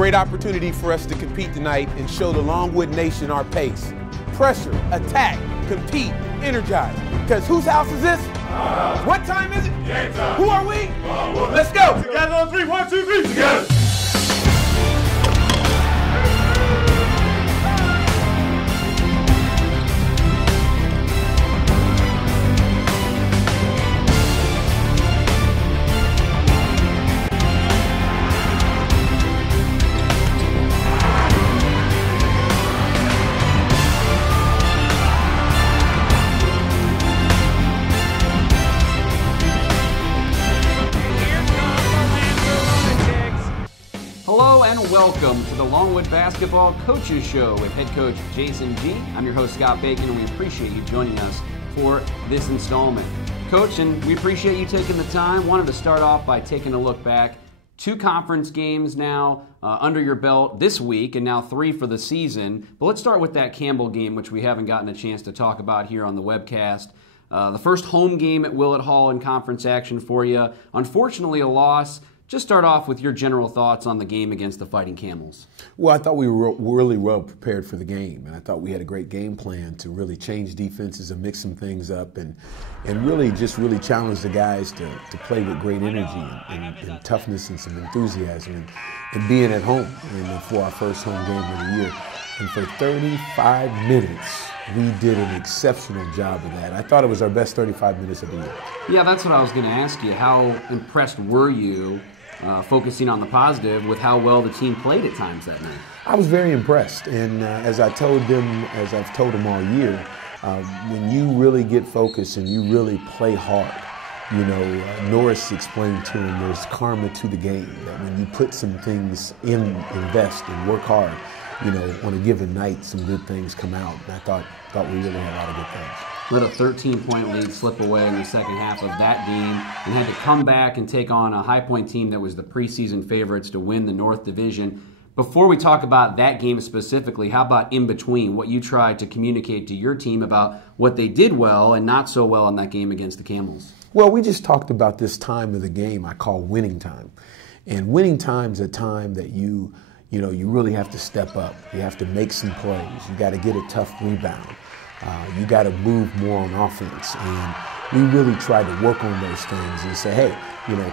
great opportunity for us to compete tonight and show the Longwood Nation our pace. Pressure, attack, compete, energize. Because whose house is this? Our house. What time is it? Game time. Who are we? Longwood. Let's go. Together on three. 1, 2, 3. Together. Welcome to the Longwood Basketball Coaches Show with head coach Jayson G. I'm your host, Scott Bacon, and we appreciate you joining us for this installment. Coach, and we appreciate you taking the time. Wanted to start off by taking a look back. 2 conference games now under your belt this week, and now 3 for the season. But let's start with that Campbell game, which we haven't gotten a chance to talk about here on the webcast. The first home game at Willett Hall in conference action for you. Unfortunately, a loss. Just start off with your general thoughts on the game against the Fighting Camels. Well, I thought we were really well prepared for the game, and I thought we had a great game plan to really change defenses and mix some things up and really challenge the guys to play with great energy and toughness and some enthusiasm and being at home for our first home game of the year. And for 35 minutes, we did an exceptional job of that. I thought it was our best 35 minutes of the year. Yeah, that's what I was going to ask you. How impressed were you, focusing on the positive, with how well the team played at times that night? I was very impressed, and as I've told them all year, when you really get focused and you really play hard, Norris explained to him there's karma to the game, that when you put some things invest and work hard, on a given night, some good things come out. And I thought we really had a lot of good things. Let a 13-point lead slip away in the second half of that game and had to come back and take on a High Point team that was the preseason favorites to win the North Division. Before we talk about that game specifically, how about in between, what you tried to communicate to your team about what they did well and not so well in that game against the Camels? Well, we just talked about this time of the game I call winning time. And winning time is a time that you really have to step up. You have to make some plays. You got to get a tough rebound. You got to move more on offense. And we really tried to work on those things and say, hey,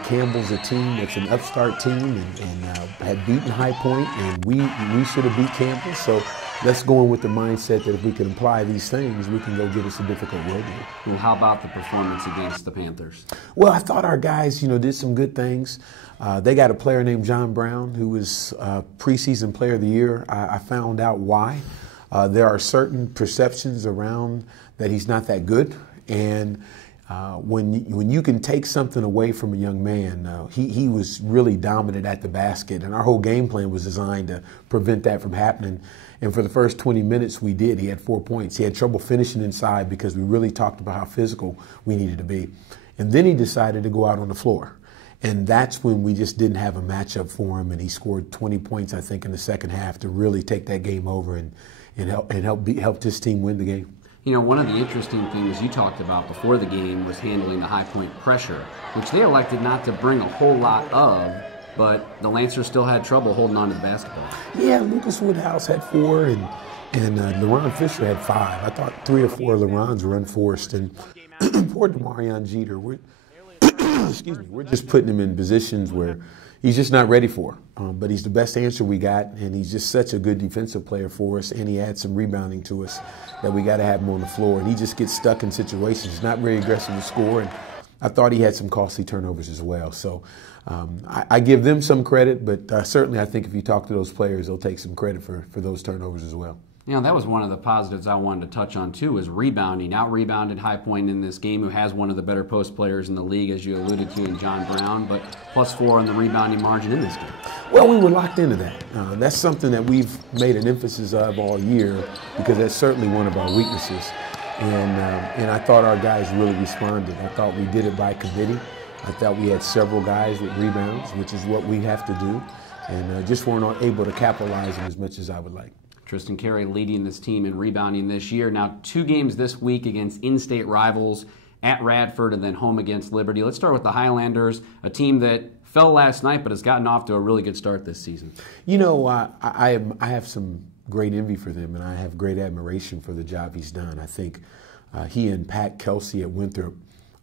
Campbell's a team that's an upstart team and had beaten High Point, and we should have beat Campbell. So let's go in with the mindset that if we can apply these things, we can go get us a difficult road game. Well, how about the performance against the Panthers? Well, I thought our guys, did some good things. They got a player named John Brown who was preseason player of the year. I found out why. There are certain perceptions around that he's not that good, and when you can take something away from a young man, he was really dominant at the basket, and our whole game plan was designed to prevent that from happening. And for the first 20 minutes we did. He had 4 points. He had trouble finishing inside because we really talked about how physical we needed to be. And then he decided to go out on the floor. And that's when we just didn't have a matchup for him, and he scored 20 points, I think, in the second half to really take that game over and help his team win the game. One of the interesting things you talked about before the game was handling the High Point pressure, which they elected not to bring a whole lot of, but the Lancers still had trouble holding on to the basketball. Yeah, Lucas Woodhouse had 4, and LaRon Fisher had 5. I thought 3 or 4 of LaRon's were unforced, and poor DeMarion Jeter. We're just putting him in positions where he's just not ready for. But he's the best answer we got, and he's just such a good defensive player for us, and he adds some rebounding to us that we got to have him on the floor. And he just gets stuck in situations. He's not very aggressive to score, and I thought he had some costly turnovers as well. So I give them some credit, but certainly I think if you talk to those players, they'll take some credit for those turnovers as well. That was one of the positives I wanted to touch on, too, was rebounding. Out-rebounded High Point in this game, who has one of the better post players in the league, as you alluded to, in John Brown, but +4 on the rebounding margin in this game. Well, we were locked into that. That's something that we've made an emphasis of all year, because that's certainly one of our weaknesses. And I thought our guys really responded. I thought we did it by committee. I thought we had several guys with rebounds, which is what we have to do, and just weren't able to capitalize on as much as I would like. Tristan Carey leading this team in rebounding this year. Now 2 games this week against in-state rivals at Radford and then home against Liberty. Let's start with the Highlanders, a team that fell last night but has gotten off to a really good start this season. You know, I have some great envy for them, and I have great admiration for the job he's done. I think he and Pat Kelsey at Winthrop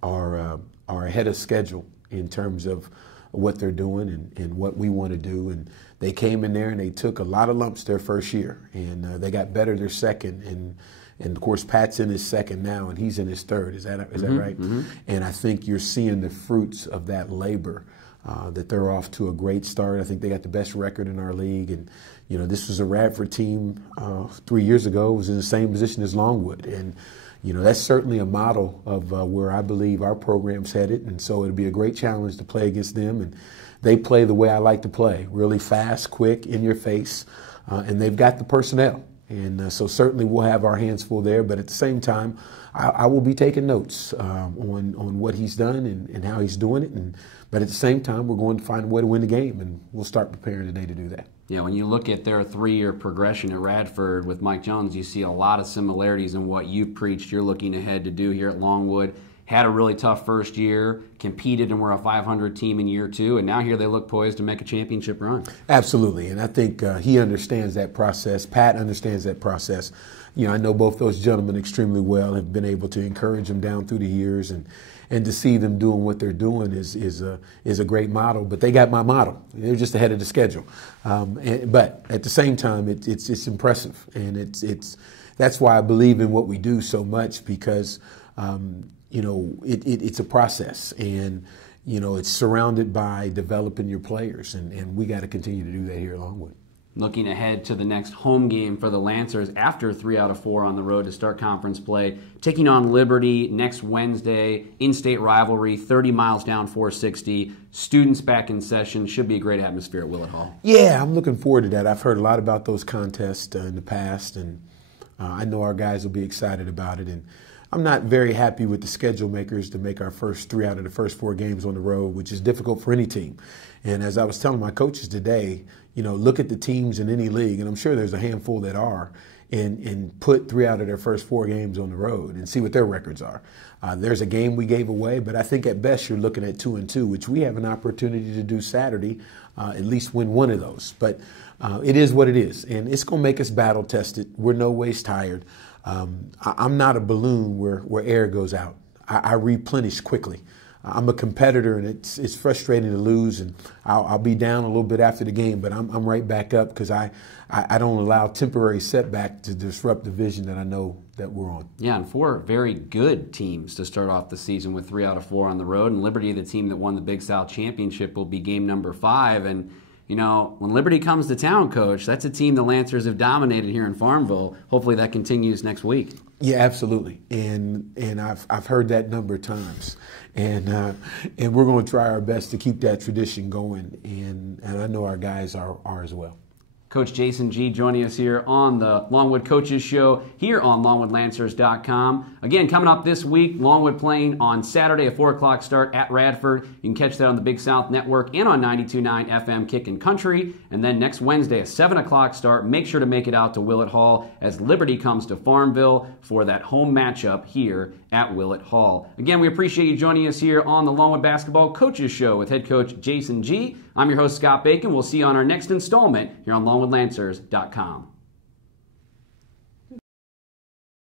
are ahead of schedule in terms of what they're doing and what we want to do. And they came in there and they took a lot of lumps their first year, and they got better their second. And of course, Pat's in his second now, and he's in his third. Is that right? Mm-hmm. And I think you're seeing the fruits of that labor. That they're off to a great start. I think they got the best record in our league. And, you know, this was a Radford team 3 years ago. It was in the same position as Longwood. And, you know, that's certainly a model of where I believe our program's headed. And so it'll be a great challenge to play against them. And they play the way I like to play, really fast, quick, in your face. And they've got the personnel. And so certainly we'll have our hands full there. But at the same time, I will be taking notes on what he's done and how he's doing it. But at the same time, we're going to find a way to win the game, and we'll start preparing today to do that. Yeah, when you look at their 3-year progression at Radford with Mike Jones, you see a lot of similarities in what you've preached you're looking ahead to do here at Longwood. Had a really tough first year, competed and were a 500 team in year 2, and now here they look poised to make a championship run. Absolutely, and I think he understands that process. Pat understands that process. You know, I know both those gentlemen extremely well, have been able to encourage them down through the years, and to see them doing what they're doing is a great model. But they got my model. They're just ahead of the schedule. But at the same time, it's impressive, and that's why I believe in what we do so much, because you know, it's a process, and you know, it's surrounded by developing your players, and we got to continue to do that here at Longwood. Looking ahead to the next home game for the Lancers after 3 out of 4 on the road to start conference play, taking on Liberty next Wednesday, in-state rivalry, 30 miles down 460, students back in session. Should be a great atmosphere at Willett Hall. Yeah, I'm looking forward to that. I've heard a lot about those contests in the past, and I know our guys will be excited about it. And I'm not very happy with the schedule makers to make our first 3 out of the first 4 games on the road, which is difficult for any team. And as I was telling my coaches today, you know, look at the teams in any league, and I'm sure there's a handful that are, and put 3 out of their first 4 games on the road and see what their records are. There's a game we gave away, but I think at best you're looking at 2-2, which we have an opportunity to do Saturday, at least win one of those. But it is what it is, and it's going to make us battle tested. We're no ways tired. I'm not a balloon where air goes out. I replenish quickly. I'm a competitor, and it's frustrating to lose, and I'll be down a little bit after the game, but I'm right back up, because I don't allow temporary setback to disrupt the vision that I know that we're on. Yeah, and 4 very good teams to start off the season with 3 out of 4 on the road, and Liberty, the team that won the Big South Championship, will be game number 5, and you know, when Liberty comes to town, Coach, that's a team the Lancers have dominated here in Farmville. Hopefully that continues next week. Yeah, absolutely. And I've heard that a number of times. And we're going to try our best to keep that tradition going. And I know our guys are as well. Coach Jayson G joining us here on the Longwood Coaches Show here on LongwoodLancers.com. Again, coming up this week, Longwood playing on Saturday, a 4 o'clock start at Radford. You can catch that on the Big South Network and on 92.9 FM Kickin' Country. And then next Wednesday, a 7 o'clock start. Make sure to make it out to Willett Hall as Liberty comes to Farmville for that home matchup here at Willett Hall. Again, we appreciate you joining us here on the Longwood Basketball Coaches Show with head coach Jayson G. I'm your host, Scott Bacon. We'll see you on our next installment here on LongwoodLancers.com.